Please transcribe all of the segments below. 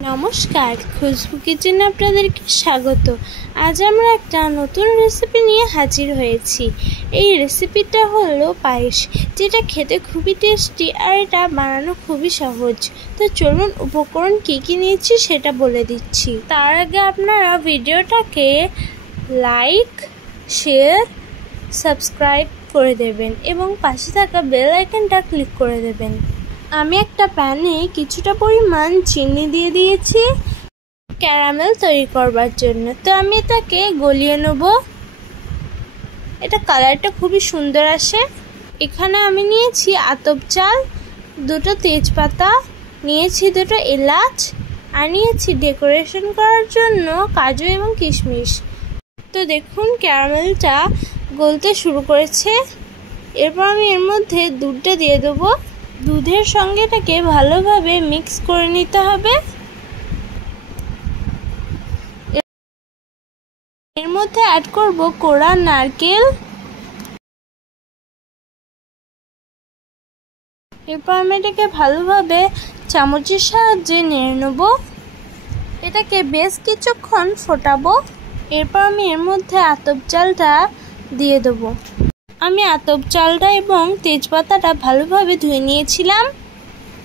নমস্কার, খুশবু কিচেনে আপনাদেরকে স্বাগত। আজ আমরা একটা নতুন রেসিপি নিয়ে হাজির হয়েছি। এই রেসিপিটা হলো পায়েস, যেটা খেতে খুবই টেস্টি আর এটা বানানো খুবই সহজ। তো চলুন উপকরণ কী কী নিয়েছি সেটা বলে দিচ্ছি। তার আগে আপনারা ভিডিওটাকে লাইক, শেয়ার, সাবস্ক্রাইব করে দেবেন এবং পাশে থাকা বেল আইকনটা ক্লিক করে দেবেন। আমি একটা প্যানে কিছুটা পরিমাণ চিনি দিয়ে দিয়েছি ক্যারামেল তৈরি করবার জন্য। তো আমি এটাকে গলিয়ে নেব। এটা কালারটা খুবই সুন্দর আসে। এখানে আমি নিয়েছি আতপ চাল, দুটো তেজপাতা, নিয়েছি দুটো এলাচ, আর নিয়েছি ডেকোরেশন করার জন্য কাজু এবং কিশমিশ। তো দেখুন ক্যারামেলটা গলতে শুরু করেছে। এরপর আমি এর মধ্যে দুধটা দিয়ে দেবো। দুধের সঙ্গে এটাকে ভালোভাবে মিক্স করে নিতে হবে। এর মধ্যে অ্যাড করব কোড়া নারকেল। এরপর আমি এটাকে ভালোভাবে চামচের সাহায্যে নেড়ে নেব। এটাকে বেশ কিছুক্ষণ ফোটাবো। এরপর আমি এর মধ্যে আতপ চালটা দিয়ে দেবো। আমি আতপ চালটা এবং তেজপাতাটা ভালোভাবে ধুয়ে নিয়েছিলাম।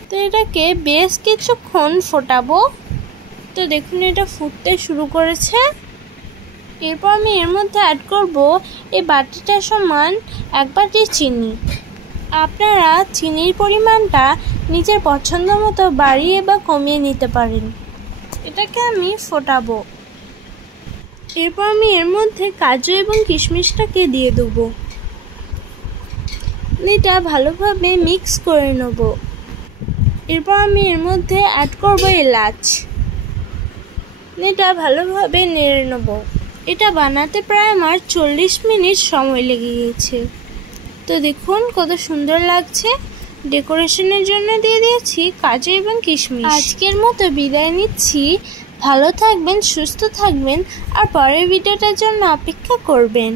তো এটাকে বেশ কিছুক্ষণ ফোটাবো। তো দেখুন এটা ফুটতে শুরু করেছে। এরপর আমি এর মধ্যে অ্যাড করব এই বাটিটার সমান 1 বাটি চিনি। আপনারা চিনির পরিমাণটা নিজের পছন্দ মতো বাড়িয়ে বা কমিয়ে নিতে পারেন। এটাকে আমি ফোটাবো। এরপর আমি এর মধ্যে কাজু এবং কিশমিশটাকে দিয়ে দেবো। এটা ভালোভাবে মিক্স করে নেব। এরপর আমি এর মধ্যে অ্যাড করব এলাচ। এটা ভালোভাবে নেড়ে নেব। এটা বানাতে প্রায় আমার 40 মিনিট সময় লেগে গিয়েছে। তো দেখুন কত সুন্দর লাগছে। ডেকোরেশনের জন্য দিয়ে দিয়েছি কাজু এবং কিশমিশ। আজকের মতো বিদায় নিচ্ছি। ভালো থাকবেন, সুস্থ থাকবেন আর পরের ভিডিওটার জন্য অপেক্ষা করবেন।